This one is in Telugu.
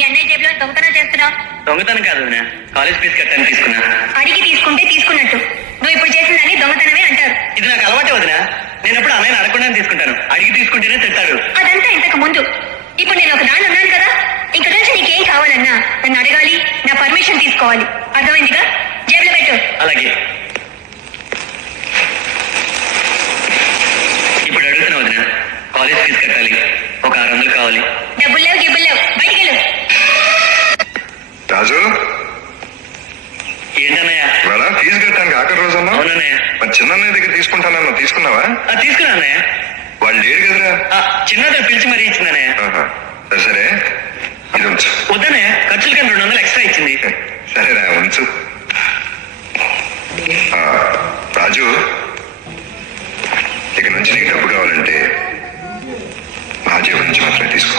మీ అన్నయ్య జేబులో దొంగతనం చేస్తున్నావు? దొంగతనం కాదు వదినా, కాలేజ్ ఫీజు కట్టాలని తీసుకున్నా. అడిగి తీసుకుంటే తీసుకున్నట్టు. నువ్వు ఇప్పుడు చేసిందని దొంగతనమే అంటారు. ఇది నాకు అలవాటే వదినా. నేను ఎప్పుడు అన్నయ్యని అడగకుండానే తీసుకుంటాను. అడిగి తీసుకుంటేనే తింటాడు. అదంతా ఇంతకు ముందు. ఇప్పుడు నేను ఒక దాన్ని ఉన్నాను కదా, ఇంక నుంచి నీకేం కావాలన్నా నన్ను అడగాలి, నా పర్మిషన్ తీసుకోవాలి. అర్థమైందిగా? జేబులో పెట్టు. అలాగే. ఇప్పుడు అడుగుతున్నా వదినా, కాలేజ్ ఫీజు కట్టాలి, ఒక 600 కావాలి. డబ్బులు లేవు, గిబ్బులు లేవు, బయటికి వెళ్ళు. రాజు, ఏంటన్నయ్య? ఇవాళ ఫీజు కట్టడానికి ఆఖరి రోజు అన్నా. అవునన్నయ్య. మరి చిన్నన్నయ్య దగ్గర తీసుకుంటానన్నా, తీసుకున్నావా? తీసుకున్నా అన్నయ్య. వాళ్ళు లేడు కదరా. చిన్నదో పిలిచి మరీ ఇచ్చిందన్నయ్య. సరే సరే, ఇది ఉంచు. వద్దన్నయ్య, ఖర్చులు కానీ 200 ఎక్స్ట్రా ఇచ్చింది. సరేరా, ఉంచు. రాజు, ఇక నుంచి నీకు డబ్బు కావాలంటే నా జేబు నుంచి మాత్రమే తీసుకో.